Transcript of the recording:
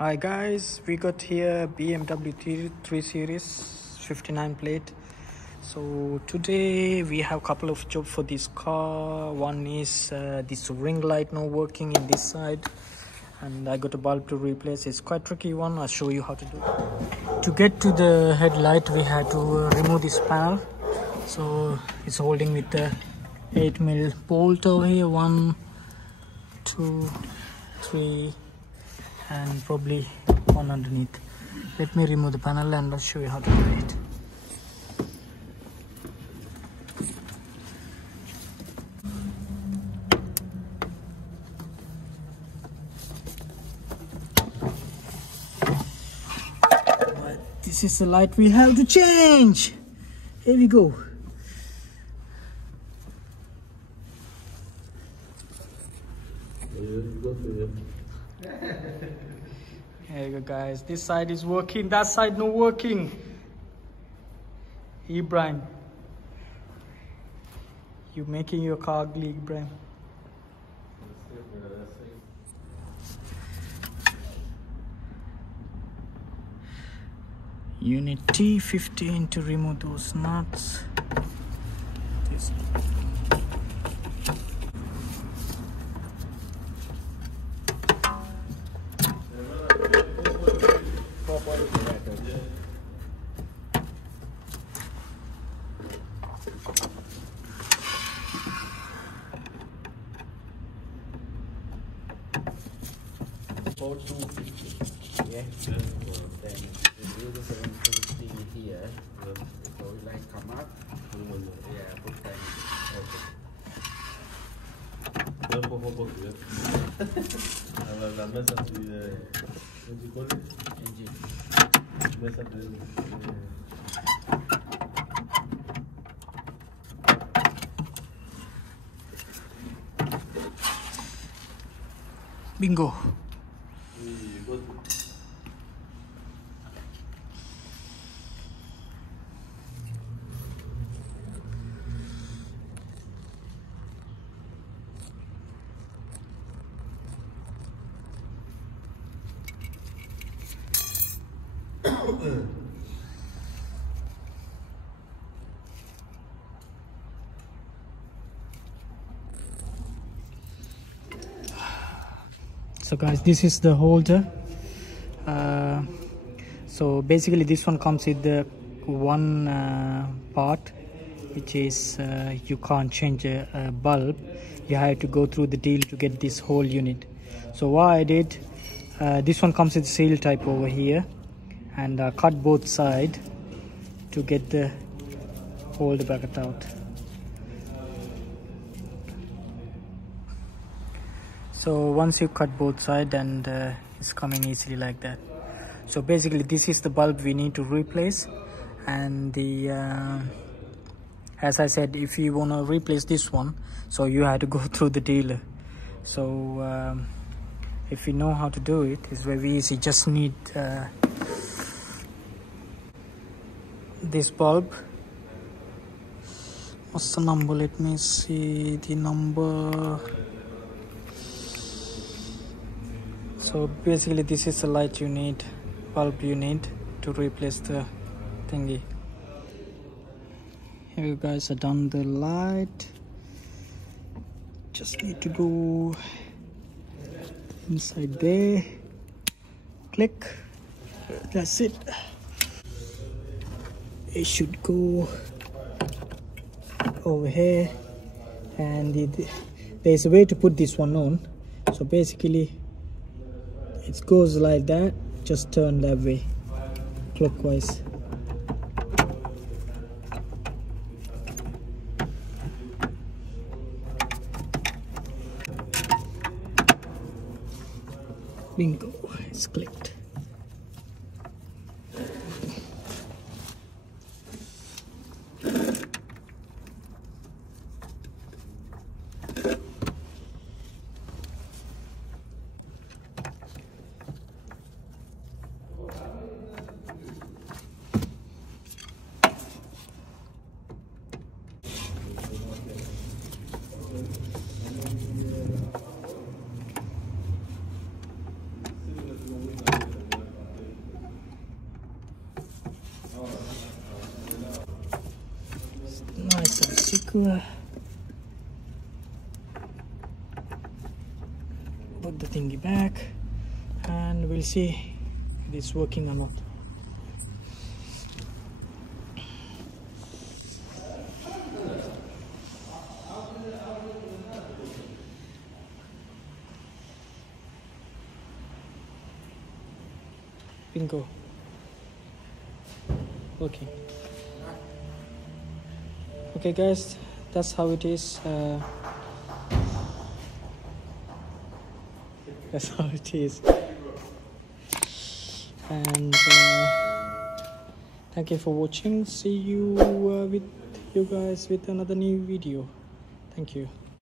Hi guys, we got here BMW 3 Series 59 plate. So today we have a couple of jobs for this car. One is this ring light not working in this side, and I got a bulb to replace. It's quite tricky one. I'll show you how to do it. To get to the headlight we had to remove this panel. So it's holding with the 8mm bolt over here. 1, 2, 3 and probably one underneath. Let me remove the panel and I'll show you how to do it. But this is the light we have to change. Here we go. There you go guys, this side is working, that side not working. Ibrahim, you making your car ugly, Ibrahim. Unit T15 to remove those nuts. This. Yeah, then do the 750 here. So like come up. Yeah, put time. La mesa de Engine. mesa de Bingo. So guys, this is the holder. So basically this one comes with the one part, which is you can't change a bulb. You have to go through the deal to get this whole unit. So what I did, this one comes with seal type over here, and cut both sides to get the holder bracket out. So once you cut both sides, and it's coming easily like that. So basically this is the bulb we need to replace, and the as I said, if you want to replace this one, so you have to go through the dealer. So if you know how to do it, it's very easy. Just need this bulb. What's the number? Let me see the number. So basically this is the light you need, bulb you need to replace the thingy. Here you guys are done the light. Just need to go inside there, click, that's it. It should go over here, and there's a way to put this one on. So basically it goes like that, just turn that way, clockwise. Bingo, it's clicked. put the thingy back, and we'll see if it's working or not. Bingo. Okay. Okay guys, that's how it is. That's how it is. And thank you for watching. See you with you guys with another new video. Thank you.